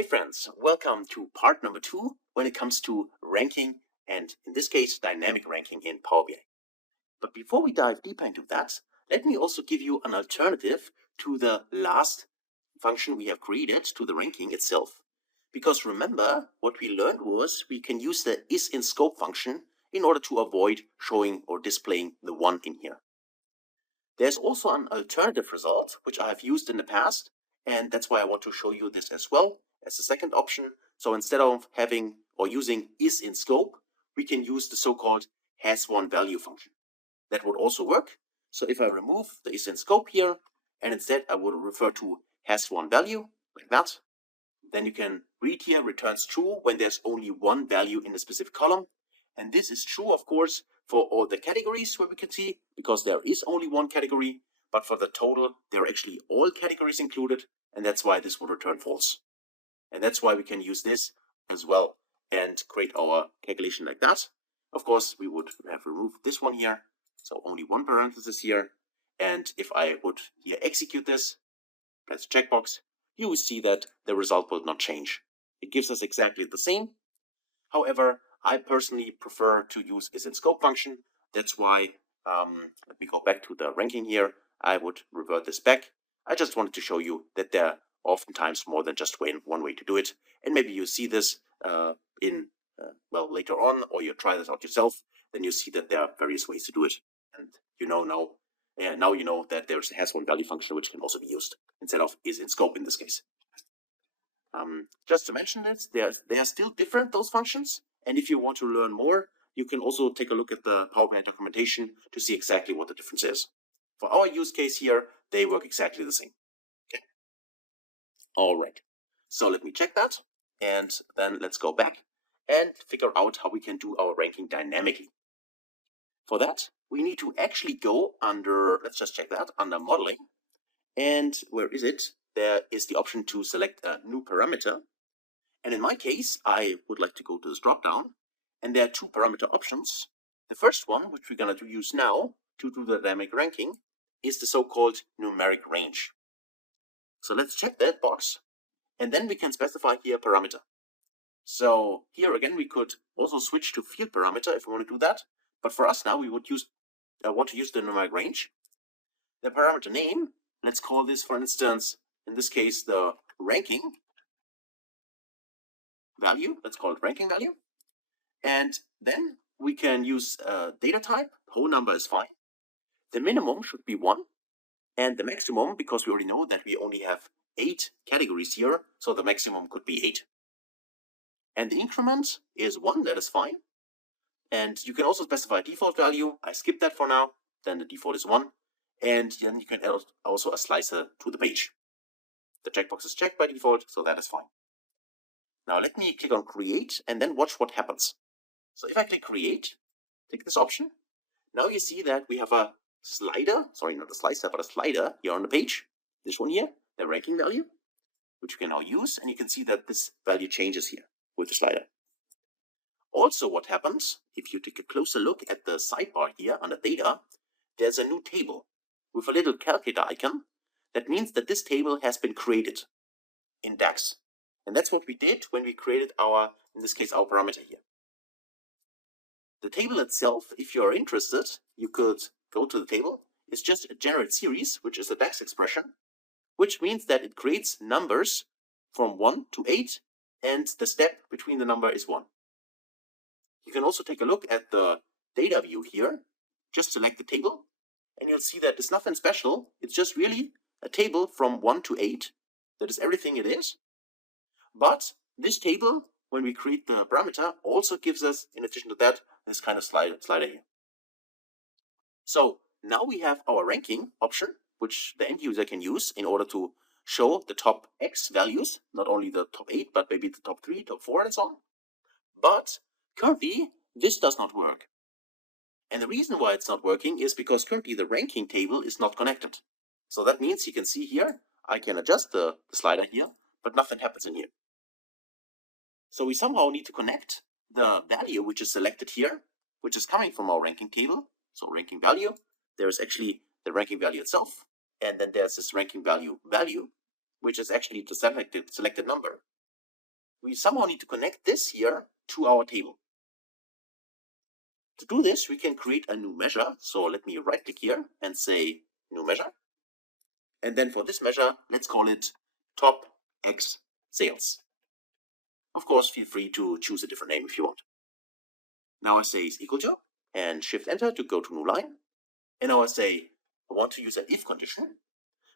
Hey friends, welcome to part number 2 when it comes to ranking and in this case dynamic ranking in Power BI. But before we dive deeper into that, let me also give you an alternative to the last function we have created to the ranking itself. Because remember, what we learned was we can use the isInScope function in order to avoid showing or displaying the 1 in here. There's also an alternative result, which I have used in the past, and that's why I want to show you this as well as a second option. So instead of having or using isInScope, we can use the so-called has1value function. That would also work. So if I remove the isInScope here, and instead I would refer to has1value, like that, then you can read here returns true when there's only one value in a specific column. And this is true, of course, for all the categories where we can see, because there is only one category, but for the total, there are actually all categories included, and that's why this would return false. And that's why we can use this as well and create our calculation like that. Of course, we would have removed this one here, so only one parenthesis here. And if I would here execute this, press checkbox, you will see that the result will not change. It gives us exactly the same. However, I personally prefer to use isInScope function. That's why, let me go back to the ranking here. I would revert this back. I just wanted to show you that there are oftentimes more than just one way to do it. And maybe you see this later on, or you try this out yourself, then you see that there are various ways to do it. And you know now you know that there's a has1value function which can also be used instead of isInScope in this case. Just to mention this, they are still different, those functions. And if you want to learn more, you can also take a look at the Power BI documentation to see exactly what the difference is. For our use case here, they work exactly the same. Okay. All right. So let me check that. And then let's go back and figure out how we can do our ranking dynamically. For that, we need to actually go under, let's just check that, under modeling. And where is it? There is the option to select a new parameter. And in my case, I would like to go to this dropdown, and there are two parameter options. The first one, which we're going to use now to do the dynamic ranking, is the so-called numeric range. So let's check that box, and then we can specify here a parameter. So here again, we could also switch to field parameter if we want to do that. But for us now, we would want to use the numeric range. The parameter name, let's call this, for instance, in this case, the ranking value. Let's call it ranking value. And then we can use data type. Whole number is fine. The minimum should be 1. And the maximum, because we already know that we only have 8 categories here, so the maximum could be 8. And the increment is 1, that is fine. And you can also specify a default value. I skip that for now. Then the default is 1. And then you can add also a slicer to the page. The checkbox is checked by default, so that is fine. Now let me click on create and then watch what happens. So if I click create, click this option, now you see that we have a slider, sorry, not a slicer, but a slider here on the page. This one here, the ranking value, which you can now use, and you can see that this value changes here with the slider. Also, what happens, if you take a closer look at the sidebar here under data, there's a new table with a little calculator icon. That means that this table has been created in DAX. And that's what we did when we created in this case, our parameter here. The table itself, if you are interested, you could go to the table. It's just a generate series, which is a DAX expression, which means that it creates numbers from 1 to 8, and the step between the number is 1. You can also take a look at the data view here. Just select the table, and you'll see that it's nothing special. It's just really a table from 1 to 8. That is everything it is. But this table, when we create the parameter, also gives us, in addition to that, this kind of slider here. So now we have our ranking option, which the end user can use in order to show the top X values, not only the top 8, but maybe the top 3, top 4, and so on. But currently, this does not work. And the reason why it's not working is because currently the ranking table is not connected. So that means you can see here, I can adjust the slider here, but nothing happens in here. So we somehow need to connect the value which is selected here, which is coming from our ranking table. So ranking value, there's actually the ranking value itself, and then there's this ranking value, which is actually the selected number. we somehow need to connect this here to our table. To do this, we can create a new measure. So let me right click here and say new measure. And then for this measure, let's call it top X sales. Of course, feel free to choose a different name if you want. Now I say is equal to, and shift enter to go to new line. And now I say I want to use an if condition,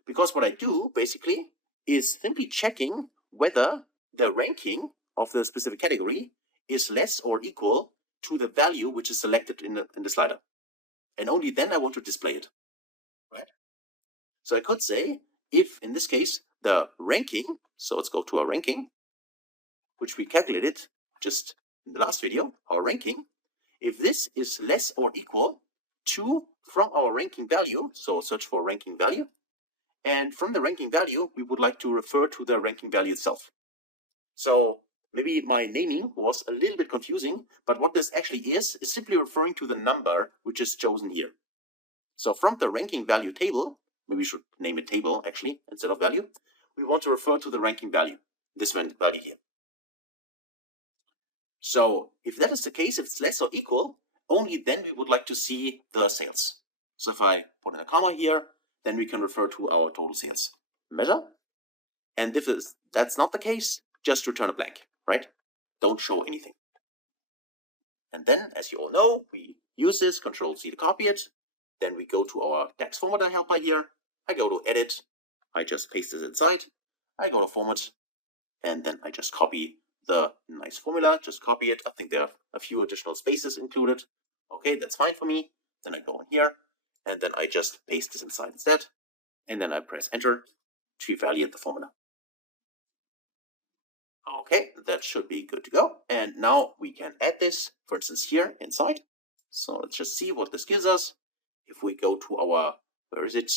because what I do basically is simply checking whether the ranking of the specific category is less or equal to the value which is selected in the slider. And only then I want to display it, right? So I could say if in this case the ranking, so let's go to our ranking, which we calculated just in the last video, our ranking, if this is less or equal to from our ranking value, so search for ranking value, and from the ranking value, we would like to refer to the ranking value itself. So maybe my naming was a little bit confusing, but what this actually is simply referring to the number which is chosen here. So from the ranking value table, maybe we should name it table actually instead of value, we want to refer to the ranking value, this value here. So if that is the case, if it's less or equal, only then we would like to see the sales. So if I put in a comma here, then we can refer to our total sales measure. And if that's not the case, just return a blank, right? Don't show anything. And then, as you all know, we use this, Control-C to copy it. Then we go to our DAX format helper here. I go to edit. I just paste this inside. I go to format. And then I just copy the nice formula, just copy it. I think there are a few additional spaces included. Okay, that's fine for me. Then I go in here, and then I just paste this inside instead. And then I press enter to evaluate the formula. Okay, that should be good to go. And now we can add this, for instance, here inside. So let's just see what this gives us. If we go to our, where is it?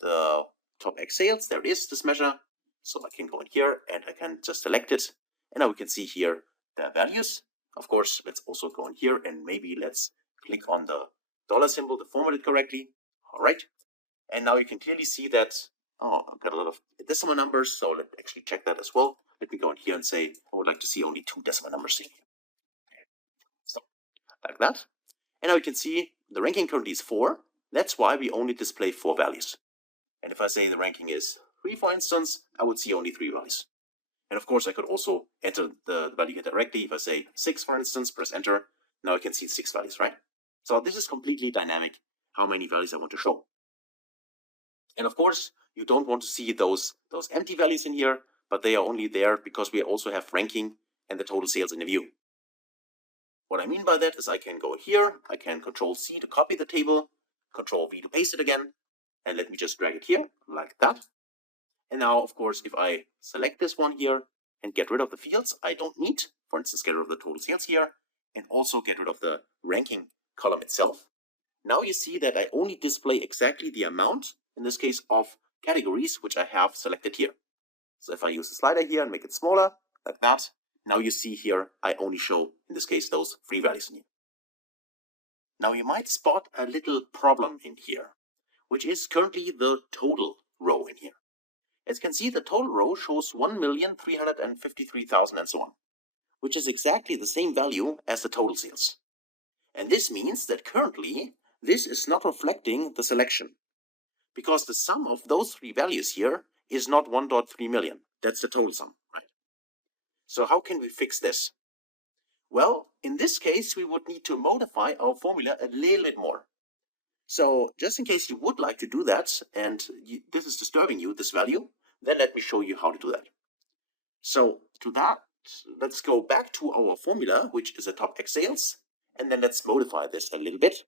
The top X sales, there it is, this measure. So I can go in here and I can just select it. And now we can see here the values. Of course, let's also go in here and maybe let's click on the dollar symbol to format it correctly. All right. And now you can clearly see that, oh, I've got a lot of decimal numbers. So let's actually check that as well. Let me go in here and say, I would like to see only 2 decimal numbers in here. So like that. And now you can see the ranking currently is 4. That's why we only display 4 values. And if I say the ranking is 3, for instance, I would see only 3 values. And of course, I could also enter the value here directly. If I say 6, for instance, press enter. Now I can see 6 values, right? So this is completely dynamic, how many values I want to show. And of course, you don't want to see those empty values in here, but they are only there because we also have ranking and the total sales in the view. What I mean by that is I can go here, I can Control-C to copy the table, Control-V to paste it again, and let me just drag it here, like that. And now, of course, if I select this one here and get rid of the fields I don't need, for instance, get rid of the total sales here, and also get rid of the ranking column itself, now you see that I only display exactly the amount, in this case, of categories which I have selected here. So if I use the slider here and make it smaller, like that, now you see here I only show, in this case, those 3 values in here. Now you might spot a little problem in here, which is currently the total row in here. As you can see, the total row shows 1,353,000 and so on, which is exactly the same value as the total sales. And this means that currently this is not reflecting the selection, because the sum of those 3 values here is not 1.3 million. That's the total sum, right? So how can we fix this? Well, in this case, we would need to modify our formula a little bit more. So just in case you would like to do that, and this is disturbing you, this value, then let me show you how to do that. So to that, let's go back to our formula, which is a top X sales, and then let's modify this a little bit.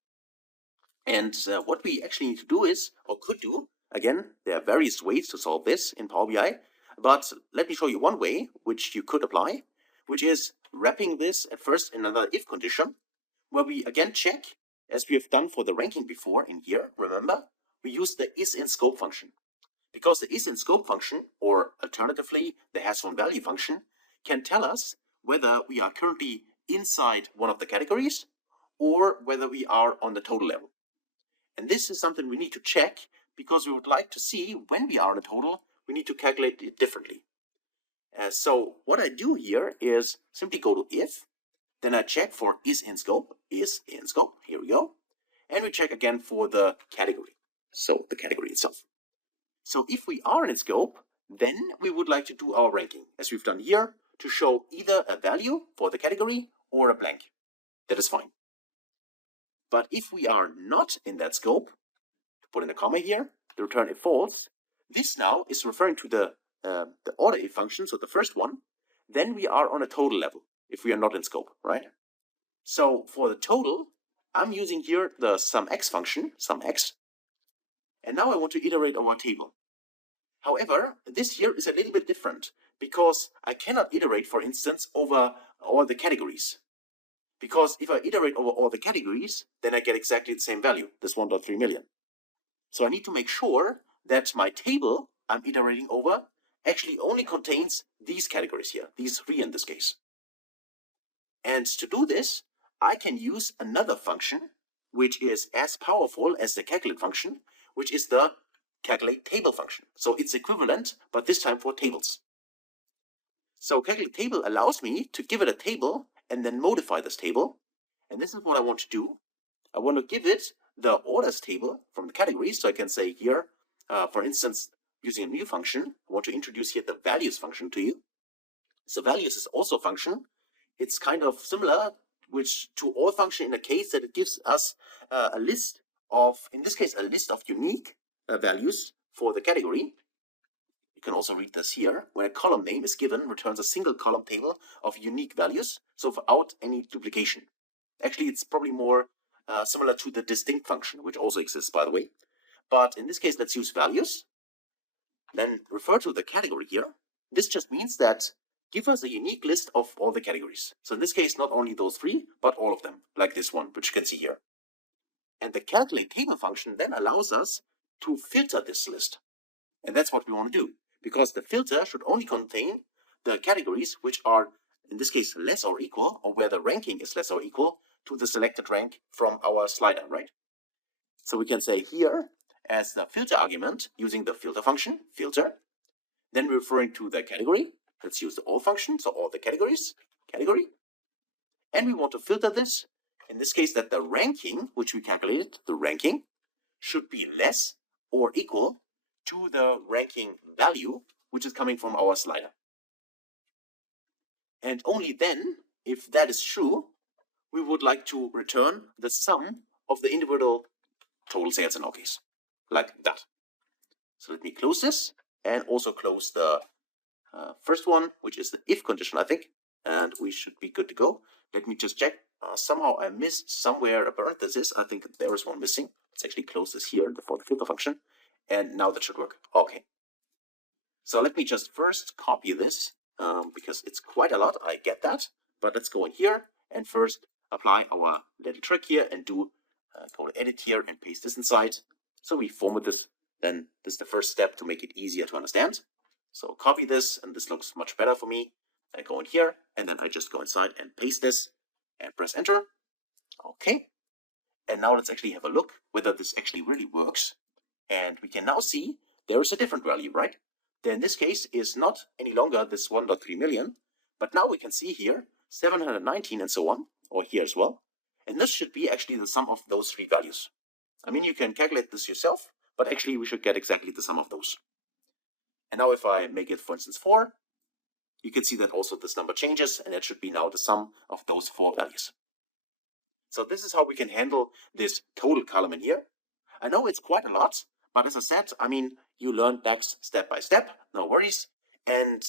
And what we actually need to do is, or could do, again, there are various ways to solve this in Power BI, but let me show you one way which you could apply, which is wrapping this at first in another if condition, where we again check, as we have done for the ranking before in here, remember, we use the isInScope function. Because the isInScope function, or alternatively, the hasOnValue function, can tell us whether we are currently inside one of the categories or whether we are on the total level. And this is something we need to check because we would like to see when we are in a total, we need to calculate it differently. So what I do here is simply go to if, then I check for is in scope, here we go. And we check again for the category, so the category itself. So if we are in scope, then we would like to do our ranking, as we've done here, to show either a value for the category or a blank. That is fine. But if we are not in that scope, to put in a comma here, to return if false, this now is referring to the order if function, so the first one, then we are on a total level, if we are not in scope, right? So for the total, I'm using here the SumX function, SumX, and now I want to iterate our table. However, this here is a little bit different, because I cannot iterate, for instance, over all the categories. Because if I iterate over all the categories, then I get exactly the same value, this 1.3 million. So I need to make sure that my table I'm iterating over actually only contains these categories here, these 3 in this case. And to do this, I can use another function, which is as powerful as the calculate function, which is the calculate table function. So it's equivalent, but this time for tables. So calculate table allows me to give it a table and then modify this table. And this is what I want to do. I want to give it the orders table from the categories. So I can say here, for instance, using a new function, I want to introduce here the values function to you. So values is also a function. It's kind of similar to all function in the case that it gives us a list of, in this case, a list of unique values for the category. You can also read this here. When a column name is given, returns a single column table of unique values, so without any duplication. Actually, it's probably more similar to the distinct function, which also exists, by the way. But in this case, let's use values. Then refer to the category here. This just means that give us a unique list of all the categories. So in this case, not only those 3, but all of them, like this one, which you can see here. And the calculate table function then allows us to filter this list. And that's what we want to do, because the filter should only contain the categories which are, in this case, less or equal, or where the ranking is less or equal to the selected rank from our slider, right? So we can say here, as the filter argument, using the filter function, filter, then we're referring to the category. Let's use the all function, so all the categories, category. And we want to filter this, in this case, that the ranking, which we calculated, the ranking, should be less or equal to the ranking value, which is coming from our slider. And only then, if that is true, we would like to return the sum of the individual total sales in our case, like that. So let me close this and also close the first one, which is the if condition, I think, and we should be good to go. Let me just check. Somehow I missed somewhere a parenthesis. I think there is one missing. Let's actually close this here for the filter function, and now that should work. Okay. So let me just first copy this because it's quite a lot. I get that, but let's go in here and first apply our little trick here and do go to edit here and paste this inside. So we format this. Then this is the first step to make it easier to understand. So copy this, and this looks much better for me. I go in here, and then I just go inside and paste this, and press enter. Okay. And now let's actually have a look whether this actually really works. And we can now see there is a different value, right? Then in this case is not any longer this 1.3 million, but now we can see here 719 and so on, or here as well. And this should be actually the sum of those 3 values. I mean, you can calculate this yourself, but actually we should get exactly the sum of those. And now if I make it, for instance, 4, you can see that also this number changes, and it should be now the sum of those 4 values. So this is how we can handle this total column in here. I know it's quite a lot, but as I said, I mean, you learn DAX step by step, no worries. And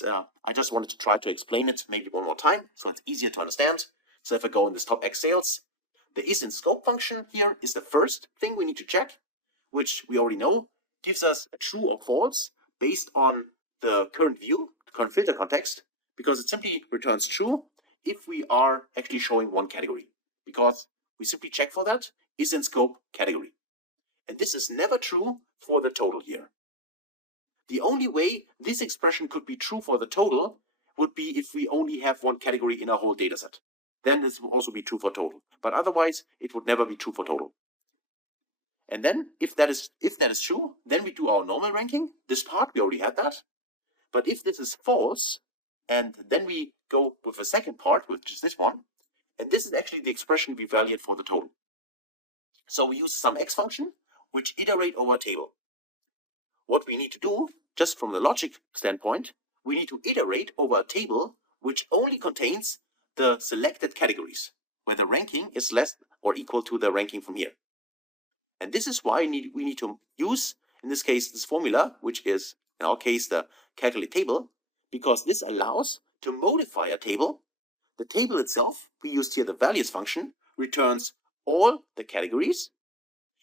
I just wanted to try to explain it maybe one more time, so it's easier to understand. So if I go in this top X sales, the is in scope function here is the first thing we need to check, which we already know gives us a true or false based on the current view, the current filter context, because it simply returns true if we are actually showing one category, because we simply check for that is in scope category. And this is never true for the total here. The only way this expression could be true for the total would be if we only have one category in our whole dataset. Then this will also be true for total. But otherwise, it would never be true for total. And then, if that is true, then we do our normal ranking. This part, we already had that. But if this is false, And then we go with the second part, which is this one. And this is actually the expression we evaluate for the total. So we use some x function, which iterate over a table. What we need to do, just from the logic standpoint, we need to iterate over a table which only contains the selected categories, where the ranking is less or equal to the ranking from here. And this is why we need to use, in this case, this formula, which is, in our case, the calculate table, because this allows to modify a table. The table itself, we used here the values function, returns all the categories,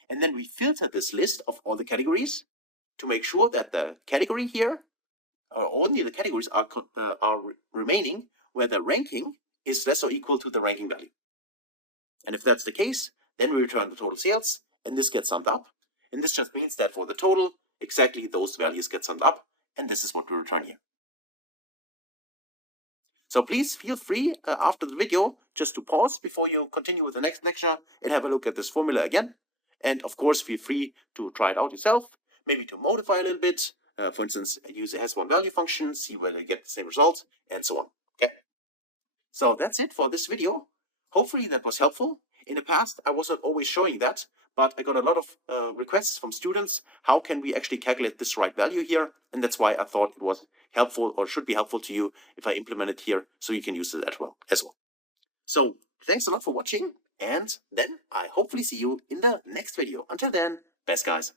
and then we filter this list of all the categories to make sure that the category here, or only the categories are remaining where the ranking is less or equal to the ranking value. And if that's the case, then we return the total sales, and this gets summed up. And this just means that for the total, exactly those values get summed up, and this is what we return here. So please feel free after the video just to pause before you continue with the next lecture and have a look at this formula again. And of course, feel free to try it out yourself, maybe to modify a little bit. For instance, use the S1 value function, see whether you get the same result, and so on. Okay. So that's it for this video. Hopefully that was helpful. In the past, I wasn't always showing that, but I got a lot of requests from students. How can we actually calculate this right value here? And that's why I thought it was helpful or should be helpful to you if I implement it here so you can use it as well. So thanks a lot for watching, and then I hopefully see you in the next video. Until then, best guys.